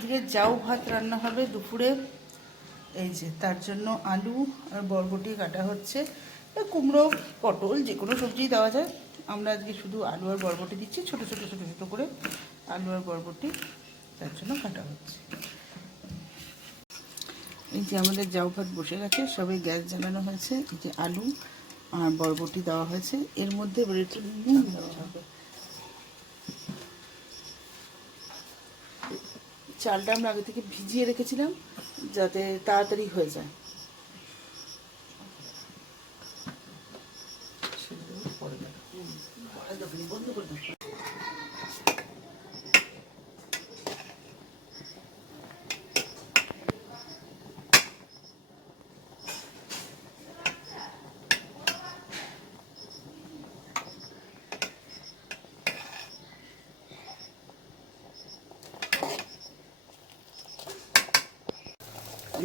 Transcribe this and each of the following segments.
আজকে যাও ভাত রান্না হবে দুপুরে। এই যে, তার জন্য আলু আর বরবটি কাটা হচ্ছে। কুমড়ো, পটল, যে কোনো সবজি দেওয়া যায়। আমরা আজকে শুধু আলু আর বরবটি দিচ্ছি, ছোট ছোট ছোট ছোট করে আলু আর বরবটি তার জন্য কাটা হচ্ছে। এই যে আমাদের জাউ ভাত বসে গেছে, সবে গ্যাস জ্বালানো হয়েছে। এই যে আলু আর বরবটি দেওয়া হয়েছে। এর মধ্যে একটু দেওয়া হবে চালটা আমরা আগে থেকে ভিজিয়ে রেখেছিলাম যাতে তাড়াতাড়ি হয়ে যায়। বন্ধ করে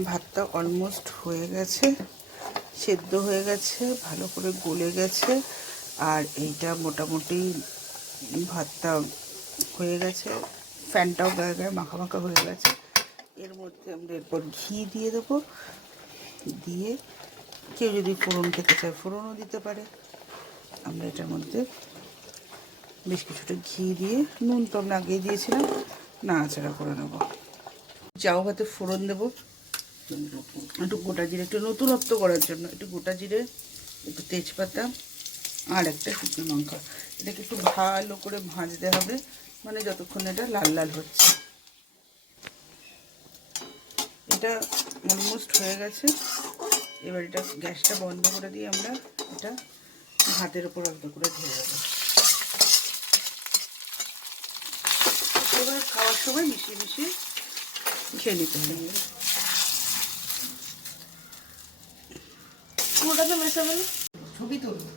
ভাতটা অলমোস্ট হয়ে গেছে, সেদ্ধ হয়ে গেছে, ভালো করে গলে গেছে, আর এইটা মোটামুটি ভাতটা হয়ে গেছে, ফ্যানটাও গায়ে গায়ে মাখা মাখা হয়ে গেছে। এর মধ্যে আমরা এরপর ঘি দিয়ে দেবো, দিয়ে কেউ যদি ফোড়ন খেতে চায় ফোড়নও দিতে পারে। আমরা এটার মধ্যে বেশ কিছুটা ঘি দিয়ে, নুন তো আমরা আগিয়ে দিয়েছিলাম, নাড়াচাড়া করে নেব। চাও ভাতে ফোড়ন দেবো। একটু গোটা জিরে, একটু নতুনত্ব করার জন্য। একটু গোটা জিরে, একটু তেজপাতা, আর একটা শুকনো লঙ্কা। এটাকে একটু ভালো করে ভাজতে হবে মানে যতক্ষণ এটা লাল লাল হচ্ছে। এটা অলমোস্ট হয়ে গেছে। এবার এটা গ্যাসটা বন্ধ করে দিয়ে আমরা এটা ভাতের ওপর অল্প করে ঢেলে দেবো। এবার খাওয়ার সময় মিশিয়ে মিশিয়ে খেয়ে নিতে হবে। পুরোটা মেশাবেন ছবি তুলবো।